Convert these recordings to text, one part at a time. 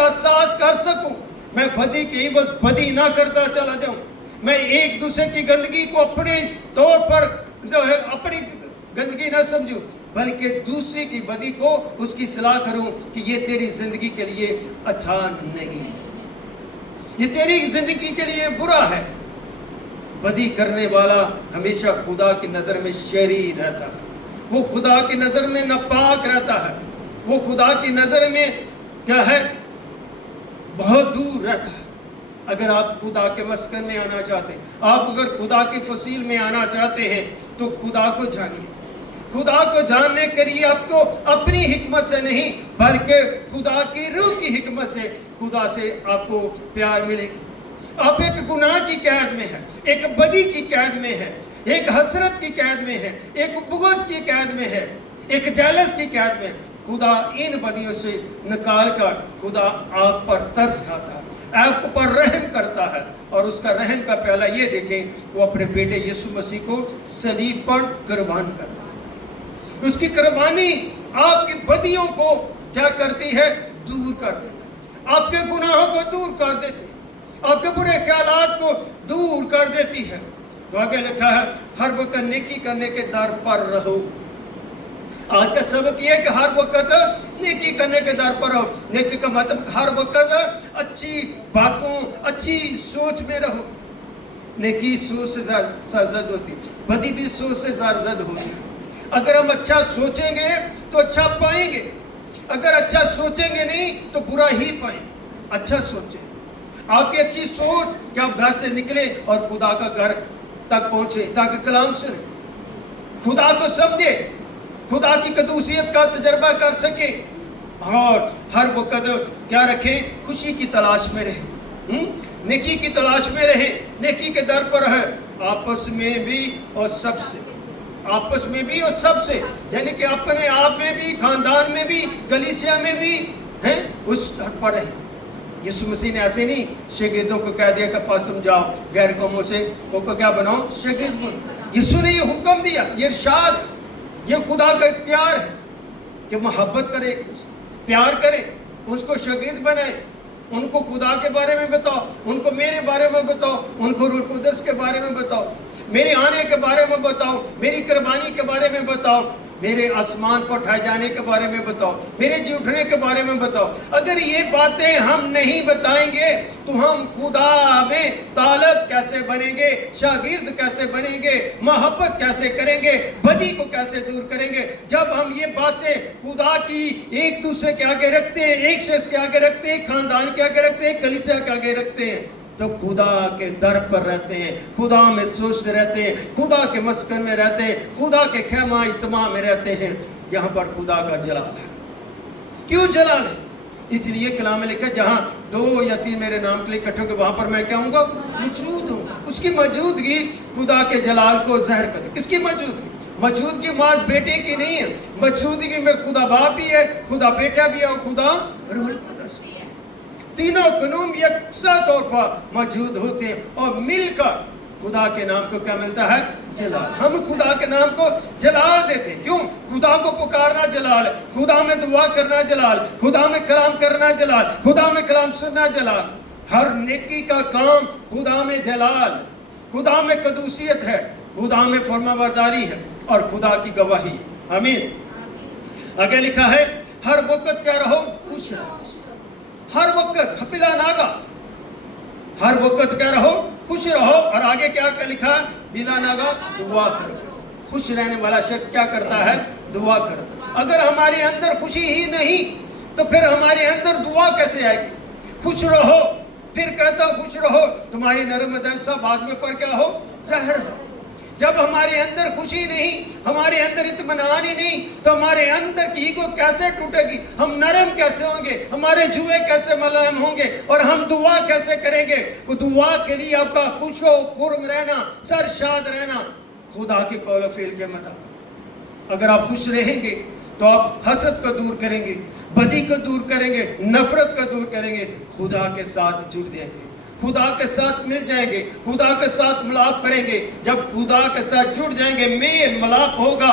کا احساس کر سکوں, میں بدی کی عوض بدی نہ کرتا چلا جاؤں, میں ایک دوسرے کی گندگی کو اپنے طور پر اپنی گندگی نہ سمجھوں, بلکہ دوسرے کی بدی کو اس کی اصلاح کروں کہ یہ تیری زندگی کے لیے اچھا نہیں, یہ تیری زندگی کے لیے برا ہے. بدی کرنے والا ہمیشہ خدا کی نظر میں شریر رہتا ہے, وہ خدا کی نظر میں ناپاک رہتا ہے, وہ خدا کی نظر میں کیا ہے, بہت دور رہتا ہے. اگر آپ خدا کے مسکن میں آنا چاہتے ہیں, آپ اگر خدا کی فصیل میں آنا چاہتے ہیں, تو خدا کو جانیے. خدا کو جاننے کے لیے آپ کو اپنی حکمت سے نہیں, بلکہ خدا کی روح کی حکمت سے خدا سے آپ کو پیار ملے گا. آپ ایک گناہ کی قید میں ہیں, ایک بدی کی قید میں ہیں, ایک حسرت کی قید میں ہے, ایک بغض کی قید میں ہے, ایک جیلس کی قید میں. خدا ان بدیوں سے نکال کر خدا آپ پر ترس کھاتا ہے, آپ پر رحم کرتا ہے, اور اس کا رحم کا پہلا یہ دیکھیں, وہ اپنے بیٹے یسوع مسیح کو صلیب پر قربان کرتا ہے. اس کی قربانی آپ کی بدیوں کو کیا کرتی ہے, دور کر دیتی ہے, آپ کے گناہوں کو دور کر دیتی ہے, آپ کے برے خیالات کو دور کر دیتی ہے. تو آگے لکھا ہے, ہر وقت نیکی کرنے کے در پر رہو. آج کا سبق یہ ہے کہ ہر وقت نیکی کرنے کے در پر رہو. نیکی کا مطلب ہر وقت اچھی باتوں, اچھی سوچ میں رہو. نیکی سوچ سے سرزد ہوتی, بدی بھی سوچ سے سرزد ہوتی. اگر ہم اچھا سوچیں گے تو اچھا پائیں گے, اگر اچھا سوچیں گے نہیں تو برا ہی پائیں. اچھا سوچیں, آپ کی اچھی سوچ کہ آپ گھر سے نکلیں اور خدا کا گھر تک پہنچے, تاکہ کلام سنیں, خدا کو سمجھے, خدا کی قدوسیت کا تجربہ کر سکے, اور ہر وقت کیا رکھیں, خوشی کی تلاش میں رہیں, نیکی کی تلاش میں رہیں, نیکی کے در پر ہے. آپس میں بھی اور سب سے, آپس میں بھی اور سب سے, یعنی کہ اپنے آپ میں بھی, خاندان میں بھی, کلیسیا میں بھی ہیں, اس در پر رہیں. یسوع مسیح نے ایسے نہیں شاگردوں کو کہہ دیا کہ پاس تم جاؤ غیر قوموں سے وہ کو کیا بناؤ, شاگرد بنو. یسوع نے یہ حکم دیا, یہ ارشاد, یہ خدا کا اختیار ہے کہ محبت کرے, پیار کرے, اس کو شاگرد بنائے, ان کو خدا کے بارے میں بتاؤ, ان کو میرے بارے میں بتاؤ, ان کو روح القدس کے بارے میں بتاؤ, میرے آنے کے بارے میں بتاؤ, میری قربانی کے بارے میں بتاؤ, میرے آسمان پر اٹھائے جانے کے بارے میں بتاؤ, میرے جی اٹھنے کے بارے میں بتاؤ. اگر یہ باتیں ہم نہیں بتائیں گے تو ہم خدا میں طالب کیسے بنیں گے, شاگرد کیسے بنیں گے, محبت کیسے کریں گے, بدی کو کیسے دور کریں گے. جب ہم یہ باتیں خدا کی ایک دوسرے کے آگے رکھتے ہیں, ایک شخص کے آگے رکھتے ہیں, خاندان کے آگے رکھتے ہیں, کلیسیا کے آگے رکھتے ہیں, تو خدا کے در پر رہتے ہیں, خدا میں سوچتے رہتے ہیں, خدا کے مسکن میں رہتے ہیں, خدا کے خیمہ اجتماع میں رہتے ہیں. یہاں پر خدا کا جلال ہے. کیوں جلال ہے؟ اس لیے کلام میں لکھا ہے, جہاں 2 یا 3 میرے نام کے لیے اکٹھے ہوں گے وہاں پر میں کیا ہوں گا, موجود ہوں. اس کی موجودگی خدا کے جلال کو ظاہر کرے. کس کی موجودگی؟ موجودگی ماز بیٹے کی نہیں ہے, موجودگی میں خدا باپ بھی ہے, خدا بیٹا بھی ہے, اور خدا روح القدس بھی ہے. تینوں قنوم یکساں طور پر موجود ہوتے ہیں, اور مل کر خدا کے نام کو کیا ملتا ہے, جلال. ہم خدا کے نام کو جلال دیتے ہیں. کیوں؟ خدا کو پکارنا جلال ہے, خدا میں دعا کرنا جلال, خدا میں کلام کرنا جلال, خدا میں کلام سننا جلال. ہر نیکی کا کام خدا میں جلال, خدا میں قدوسیت ہے, خدا میں فرما برداری ہے, اور خدا کی گواہی. آمین. آگے لکھا ہے, ہر وقت کیا رہو, خوش رہو. ہر وقت بلا ناگا, ہر وقت کیا رہو, خوش رہو. اور آگے کیا لکھا ہے, بلا ناگا دعا کرو. خوش رہنے والا شخص کیا کرتا ہے, دعا کرتا. اگر ہمارے اندر خوشی ہی نہیں تو پھر ہمارے اندر دعا کیسے آئے گی. خوش رہو, پھر کہتا خوش رہو, تمہاری نرم دل سب آدمی پر کیا ہو, زہر ہو. جب ہمارے اندر خوشی نہیں, ہمارے اندر اطمینان ہی نہیں, تو ہمارے اندر کی ایگو کیسے ٹوٹے گی, ہم نرم کیسے ہوں گے, ہمارے جوئے کیسے ملائم ہوں گے, اور ہم دعا کیسے کریں گے. وہ دعا کے لیے آپ کا خوش و خرم رہنا, سرشاد رہنا خدا کے قول و فعل کے مطابق. اگر آپ خوش رہیں گے تو آپ حسد کو دور کریں گے, بدی کو دور کریں گے, نفرت کو دور کریں گے, خدا کے ساتھ جڑ جائیں گے, خدا کے ساتھ مل جائیں گے, خدا کے ساتھ ملاپ کریں گے. جب خدا کے ساتھ جڑ جائیں گے, میل ملاپ ہوگا,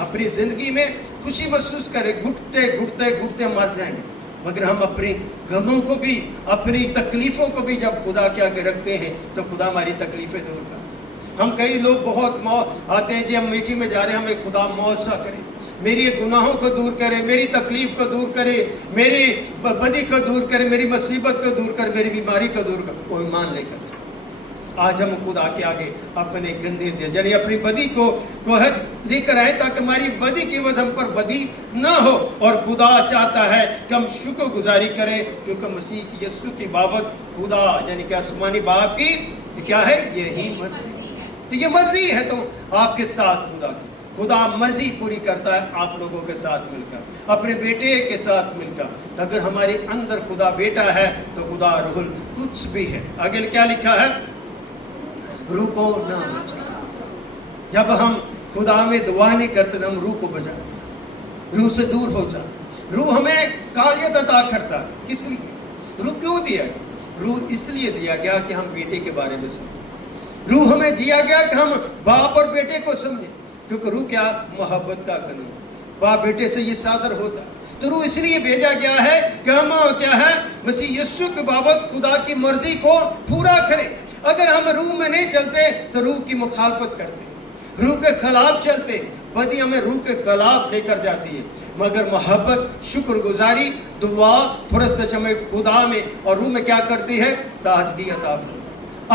اپنی زندگی میں خوشی محسوس کریں، گھٹتے گھٹتے گھٹتے مر جائیں گے، مگر ہم اپنی غموں کو بھی، اپنی تکلیفوں کو بھی جب خدا کے آگے رکھتے ہیں تو خدا ہماری تکلیفیں دور کرتا ہے۔ ہم کئی لوگ بہت آتے ہیں جی ہم میٹھی میں جا رہے ہیں، ہمیں خدا معاوضہ کرے، میری گناہوں کو دور کرے، میری تکلیف کو دور کرے، میری بدی کو دور کرے، میری مصیبت کو دور کرے، میری بیماری کو دور کرے۔ کوئی مان لے کر آج ہم خدا کے آگے اپنے گندے دل یعنی اپنی بدی کو لے کر آئے تاکہ ہماری بدی کی وجہ ہم پر بدی نہ ہو، اور خدا چاہتا ہے کہ ہم شکر گزاری کریں، کیونکہ مسیح یسوع کی بابت خدا یعنی کہ آسمانی باپ کی کیا ہے؟ یہی مرضی، تو یہ مرضی ہے تو آپ کے ساتھ خدا مرضی پوری کرتا ہے آپ لوگوں کے ساتھ مل کر، اپنے بیٹے کے ساتھ مل کر۔ اگر ہمارے اندر خدا بیٹا ہے تو خدا روح القدس بھی ہے۔ آگے کیا لکھا ہے؟ روح کو نہ بچا۔ جب ہم خدا میں دعا نہیں کرتے تو ہم روح کو بچا دیں، روح سے دور ہو جاتے۔ روح ہمیں قابلیت عطا کرتا ہے، کس لیے؟ روح کیوں دیا گیا؟ روح اس لیے دیا گیا کہ ہم بیٹے کے بارے میں سمجھیں۔ روح ہمیں دیا گیا کہ ہم باپ اور بیٹے کو سمجھیں، کیونکہ روح کیا؟ محبت کا قانون، باپ بیٹے سے یہ صادر ہوتا ہے۔ تو روح اس لیے بھیجا گیا ہے کہ ہم کیا ہے؟ مسیح یسوع کے بابت خدا کی مرضی کو پورا کریں۔ اگر ہم روح میں نہیں چلتے تو روح کی مخالفت کرتے ہیں، روح کے خلاف چلتے ہیں، بدی ہمیں روح کے خلاف لے کر جاتی ہے۔ مگر محبت، شکر گزاری، دعا، پرستش ہمیں خدا میں اور روح میں کیا کرتی ہے؟ تازگی عطا کرتی ہے۔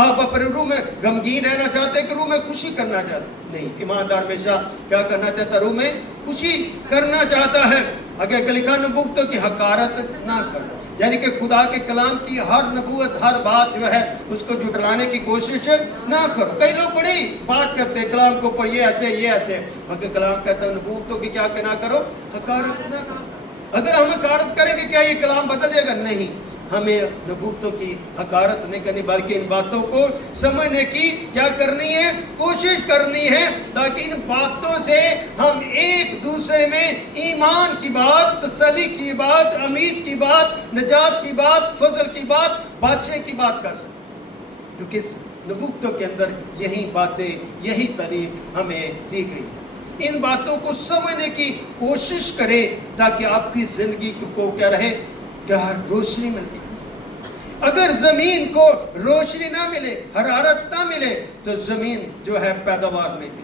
آپ اپنے روح میں غمگین رہنا چاہتے ہیں کہ روح میں خوشی کرنا چاہتے ہیں؟ نہیں، ایماندار ہمیشہ کیا کرنا چاہتا ہے؟ روح میں خوشی کرنا چاہتا ہے۔ اگر لکھا نبوتوں کی حقارت نہ کرو، یعنی کہ خدا کے کلام کی ہر نبوت، ہر بات جو ہے اس کو جھٹلانے کی کوشش نہ کرو۔ کئی لوگ بڑی بات کرتے ہیں کلام کے اوپر، یہ ایسے یہ ایسے، مگر کلام کہتا ہے نبوتوں کی کیا نہ کرو؟ حقارت نہ کرو۔ اگر ہم حقارت کریں گے کیا یہ کلام بدل جائے گا؟ نہیں، ہمیں نبوتوں کی حقارت نہیں کرنی، بلکہ ان باتوں کو سمجھنے کی کیا کرنی ہے؟ کوشش کرنی ہے، تاکہ ان باتوں سے ہم ایک دوسرے میں ایمان کی بات، تسلی کی بات، امید کی بات، نجات کی بات، فضل کی بات، بادشاہ کی بات کر سکیں، کیونکہ اس نبوتوں کے اندر یہی باتیں، یہی تعلیم ہمیں دی گئی۔ ان باتوں کو سمجھنے کی کوشش کریں تاکہ آپ کی زندگی کو کیا رہے؟ کیا روشنی ملتی ہے۔ اگر زمین کو روشنی نہ ملے، حرارت نہ ملے، تو زمین جو ہے پیداوار نہیں دے۔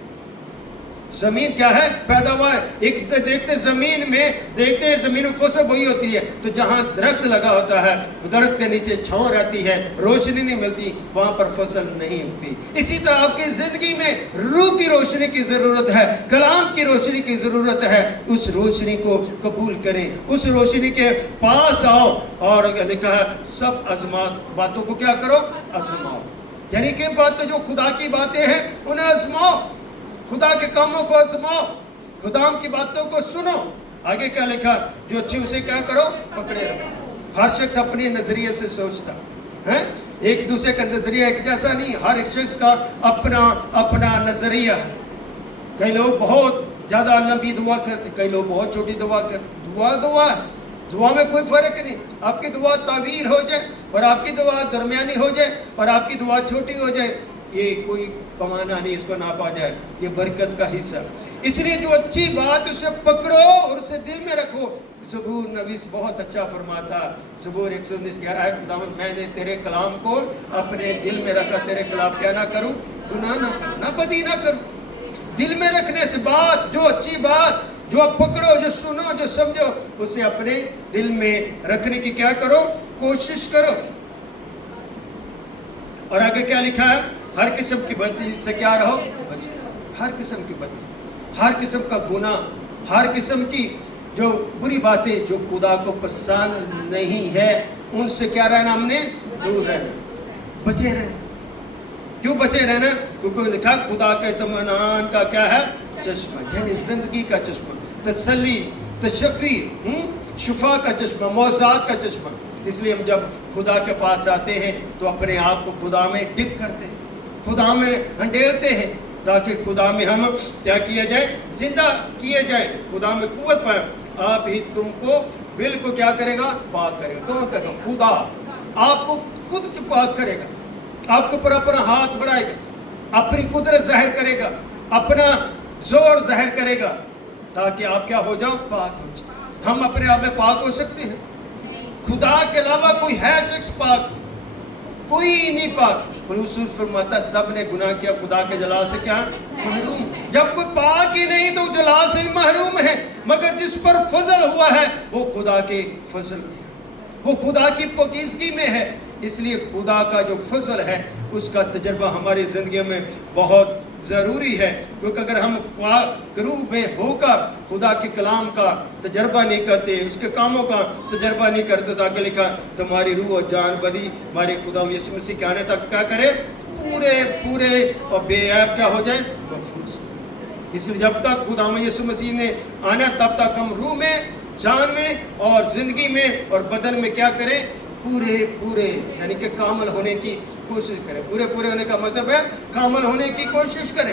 زمین کیا ہے؟ پیداوار۔ ایک دیکھتے زمین میں فصل بوئی ہوتی ہے تو جہاں درخت لگا ہوتا ہے، درخت کے نیچے چھاؤں رہتی ہے، روشنی نہیں ملتی، وہاں پر فصل نہیں ہوتی۔ اسی طرح آپ کی زندگی میں روح کی روشنی کی ضرورت ہے، کلام کی روشنی کی ضرورت ہے۔ اس روشنی کو قبول کریں، اس روشنی کے پاس آؤ، اور لکھا ہے سب ازمات باتوں کو کیا کرو؟ ازماؤ، یعنی کہ باتیں جو خدا کی باتیں ہیں انہیں ازماؤ، خدا کے کاموں کو ازماؤ، خدا کی باتوں کو سنو۔ آگے کیا لکھا؟ جو اچھی اسے کیا کرو؟ پکڑے رہو۔ ہر شخص اپنے نظریے سے سوچتا ہے، ایک دوسرے کا نظریہ ایک جیسا نہیں، ہر ایک شخص کا اپنا اپنا نظریہ ہے۔ کئی لوگ بہت زیادہ لمبی دعا کرتے، کئی لوگ بہت چھوٹی دعا کرتے۔ دعا ہے، دعا میں کوئی فرق نہیں۔ آپ کی دعا طویل ہو جائے اور آپ کی دعا درمیانی ہو جائے اور آپ کی دعا چھوٹی ہو جائے، یہ کوئی پیمانہ نہیں، اس کو ناپا جائے، یہ برکت کا حصہ۔ اس لیے جو اچھی بات اسے پکڑو اور اسے دل میں رکھو۔ زبور نویس بہت اچھا فرماتا، زبور 119 کہہ رہا ہے خداوند میں نے تیرے کلام کو اپنے دل میں رکھا، تیرے خلاف کیا نہ کروں؟ گناہ نہ کروں، نہ بدی نہ کروں۔ دل میں رکھنے سے بات، جو اچھی بات جو آپ پکڑو، جو سنو، جو سمجھو، اسے اپنے دل میں رکھنے کی کیا کرو؟ کوشش کرو۔ اور آگے کیا لکھا ہے؟ ہر قسم کی بدی سے کیا رہو؟ بچے۔ ہر قسم کی بدی، ہر قسم کا گناہ، ہر قسم کی جو بری باتیں جو خدا کو پسند نہیں ہے، ان سے کیا رہنا؟ ہم نے دور رہنا، بچے رہنا۔ کیوں بچے رہنا؟ کیونکہ لکھا خدا کے اطمینان کا کیا ہے؟ چشمہ، یعنی زندگی کا چشمہ، تسلی، تشفی، شفا کا چشمہ، معجزات کا چشمہ۔ اس لیے ہم جب خدا کے پاس آتے ہیں تو اپنے آپ کو خدا میں ڈپ کرتے ہیں، خدا میں ہنڈیلتے ہیں، تاکہ خدا میں ہم کیا کیا جائے؟ زندہ کیے جائے، خدا میں قوت پائے۔ آپ ہی تم کو بالکل کیا کرے گا؟ پاک کرے گا۔ کون کرے گا؟ خدا آپ کو خود کی پاک کرے گا، آپ کو پر اپنا ہاتھ بڑھائے گا، اپنی قدرت ظاہر کرے گا، اپنا زور ظاہر کرے گا، تاکہ آپ کیا ہو جاؤ؟ پاک ہو جاؤ۔ ہم اپنے آپ میں پاک ہو سکتے ہیں؟ خدا کے علاوہ کوئی ہے شخص پاک؟ کوئی نہیں پاک۔ رسول فرماتا سب نے گناہ کیا، خدا کے جلال سے کیا محروم۔ جب کوئی پاک ہی نہیں تو جلال سے بھی محروم ہے، مگر جس پر فضل ہوا ہے وہ خدا کے فضل میں ہے، وہ خدا کی پاکیزگی میں ہے۔ اس لیے خدا کا جو فضل ہے اس کا تجربہ ہماری زندگی میں بہت ضروری ہے، کیونکہ اگر ہم پاک روح میں ہو کر خدا کے کلام کا تجربہ نہیں کرتے، اس کے کاموں کا تجربہ نہیں کرتے، تو آگے لکھا تمہاری روح اور جان بدی ہمارے خدا یسوع مسیح کے آنے تک کیا کرے؟ پورے اور بے عیب کیا ہو جائیں؟ محفوظ۔ اس لیے جب تک خدا یسوع مسیح نے آنا تب تک ہم روح میں، جان میں اور زندگی میں اور بدن میں کیا کریں؟ پورے یعنی کہ کامل ہونے کی کوشش کریں۔ پورے ہونے کا مطلب ہے کامل ہونے کی کوشش کریں۔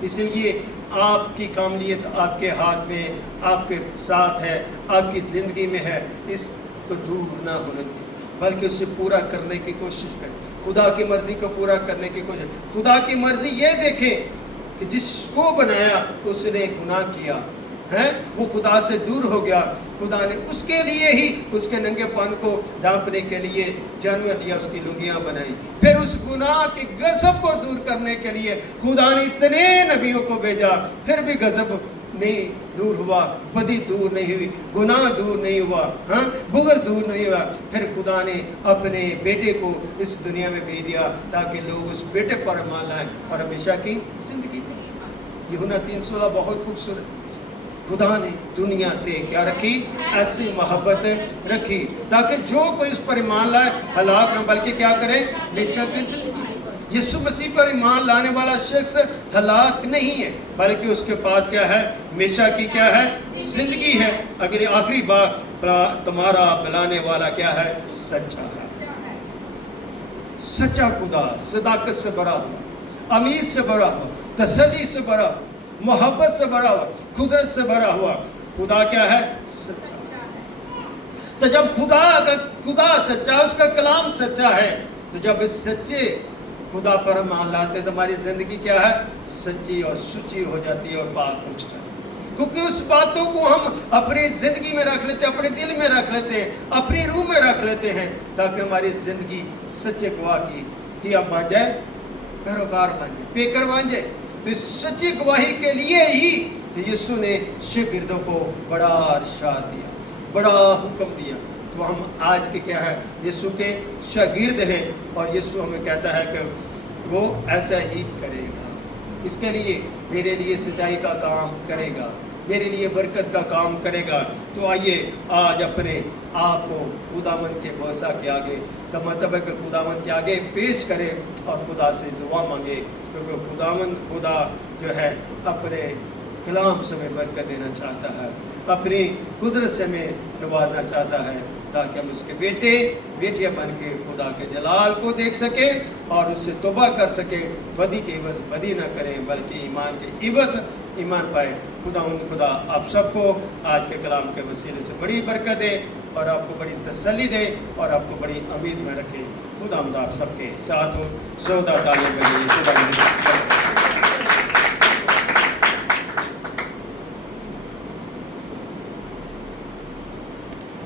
اس لیے آپ کی کاملیت آپ کے ہاتھ میں، آپ کے ساتھ ہے، آپ کی زندگی میں ہے۔ اس کو دور نہ ہونے دیں، بلکہ اسے پورا کرنے کی کوشش کریں۔ خدا کی مرضی کو پورا کرنے کی کوشش۔ خدا کی مرضی یہ دیکھیں کہ جس کو بنایا اس نے گناہ کیا ہے، وہ خدا سے دور ہو گیا۔ خدا نے اس کے لیے ہی اس کے ننگے پن کو ڈھانپنے کے لیے جانور دیا، اس کی لنگیاں بنائی۔ پھر اس گناہ کے غضب کو دور کرنے کے لیے خدا نے اتنے نبیوں کو بھیجا، پھر بھی غضب نہیں دور ہوا، بدی دور نہیں ہوئی، گناہ دور نہیں ہوا، بغض دور نہیں ہوا۔ پھر خدا نے اپنے بیٹے کو اس دنیا میں بھیج دیا تاکہ لوگ اس بیٹے پر ایمان لائیں اور ہمیشہ کی زندگی پائیں۔ یوحنا 3:16 بہت خوبصورت۔ خدا نے دنیا سے کیا رکھی؟ ایسی محبت رکھی تاکہ جو کوئی اس پر ایمان لائے ہلاک نہ بلکہ کیا کرے؟ ہمیشہ کی زندگی۔ یسوع مسیح پر ایمان لانے والا شخص ہلاک نہیں ہے، بلکہ اس کے پاس کیا ہے؟ ہمیشہ کی کیا ہے؟ زندگی ہے۔ اگر آخری بات، تمہارا بلانے والا کیا ہے؟ سچا ہے۔ سچا خدا صداقت سے بھرا ہوا، امید سے بھرا ہوا، تسلی سے بھرا ہوا، محبت سے بھرا ہوا، قدرت سے بھرا ہوا خدا کیا ہے؟ سچا۔ تو جب خدا سچا، اس کا کلام سچا ہے، تو جب اس سچے خدا پر ہم ایمان لاتے تو ہماری زندگی کیا ہے؟ سچی اور سچی ہو جاتی ہے اور پاک ہو جاتی ہے۔ کیونکہ اس باتوں کو ہم اپنی زندگی میں رکھ لیتے ہیں، اپنے دل میں رکھ لیتے ہیں، اپنی روح میں رکھ لیتے ہیں، تاکہ ہماری زندگی سچے گواہ کی اب بن جائے، پیروکار بن جائے، پیکر بن جائے۔ تو اس سچی گواہی کے لیے ہی یسوع نے شاگردوں کو بڑا ارشاد دیا، بڑا حکم دیا۔ تو ہم آج کے کیا ہے؟ یسوع کے شاگرد ہیں، اور یسوع ہمیں کہتا ہے کہ وہ ایسا ہی کرے گا۔ اس کے لیے میرے لیے سچائی کا کام کرے گا، میرے لیے برکت کا کام کرے گا۔ تو آئیے آج اپنے آپ کو خداوند کے بھروسہ کے آگے کا مطلب ہے کہ خداوند کے آگے پیش کرے اور خدا سے دعا مانگے، کیونکہ خدا جو ہے اپنے کلام سے ہمیں برکت دینا چاہتا ہے، اپنی قدرت سے ہمیں نوازنا چاہتا ہے، تاکہ ہم اس کے بیٹے بیٹیاں بن کے خدا کے جلال کو دیکھ سکیں اور اس سے توبہ کر سکیں، بدی کے عوض بدی نہ کریں بلکہ ایمان کے عوض ایمان پائے۔ خدا آپ سب کو آج کے کلام کے وسیلے سے بڑی برکت دے اور آپ کو بڑی تسلی دے اور آپ کو بڑی امید میں رکھے۔ خدا آپ سب کے ساتھ ہو۔ سودا تعلیم